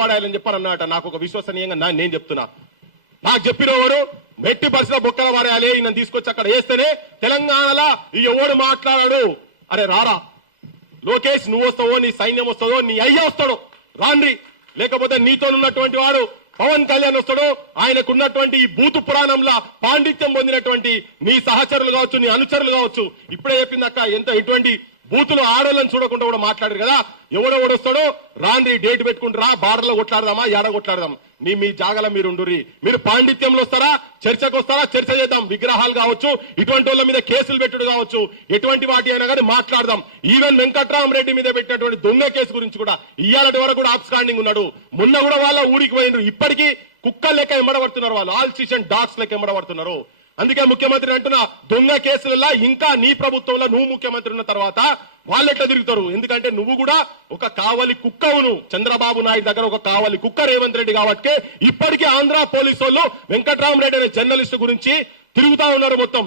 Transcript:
వాడాలని చెప్పని అన్నట. నాకు ఒక విశ్వసనీయంగా నేను చెప్తున్నా, నాకు చెప్పినవారు మెట్టి పరిస్థితిలో బొక్కల వారేయాలి, ఈయన తీసుకొచ్చి అక్కడ వేస్తేనే తెలంగాణలో ఈ ఎవడు మాట్లాడాడు. అరే రారా లోకేష్, నువ్వు వస్తావో, నీ సైన్యం వస్తుందో, నీ అయ్య వస్తాడో రాండ్రి, లేకపోతే నీతో ఉన్నటువంటి వాడు పవన్ కళ్యాణ్ వస్తాడు, ఆయనకున్నటువంటి ఈ బూతు పురాణంలో పాండిత్యం పొందినటువంటి నీ సహచరులు కావచ్చు, నీ అనుచరులు కావచ్చు. ఇప్పుడే చెప్పిందక్క, ఎటువంటి బూతులు ఆడోళ్ళని చూడకుండా కూడా మాట్లాడారు కదా. ఎవడెవడు వస్తాడో రాండ్రి, డేట్ పెట్టుకుంటారా, బార్డర్లో కొట్లాడదామా, ఏడ కొట్లాడదాం, మీ జాగల మీరు ఉండుర్రి. మీరు పాండిత్యంలో వస్తారా, చర్చకు వస్తారా, చర్చ చేద్దాం. విగ్రహాలు కావచ్చు, ఇటువంటి వాళ్ళ మీద కేసులు పెట్టుడు కావచ్చు, ఎటువంటి వాటి అయినా కానీ మాట్లాడదాం. ఈవెన్ వెంకట్రామరెడ్డి మీద పెట్టినటువంటి దొంగ కేసు గురించి కూడా ఇయ్యాలటి వరకు కూడా ఆబ్స్కాండింగ్ ఉన్నాడు. మొన్న కూడా వాళ్ళ ఊరికి పోయినరు, ఇప్పటికీ కుక్కల లెక్క ఎంబడబడుతున్నారు వాళ్ళు, ఆల్ స్టేషన్ డాగ్స్ లెక్క ఎంబడబడుతున్నారు. అందుకే ముఖ్యమంత్రి అంటున్నా, దొంగ కేసులలో ఇంకా నీ ప్రభుత్వంలో నువ్వు ముఖ్యమంత్రి ఉన్న తర్వాత వాళ్ళు ఎట్లా తిరుగుతారు? ఎందుకంటే నువ్వు కూడా ఒక కావలి కుక్కవును. చంద్రబాబు నాయుడు దగ్గర ఒక కావలి కుక్క రేవంత్ రెడ్డి కాబట్టి ఇప్పటికీ ఆంధ్ర పోలీసు వాళ్ళు వెంకట్రామరెడ్డి అనే జర్నలిస్ట్ గురించి తిరుగుతా ఉన్నారు మొత్తం.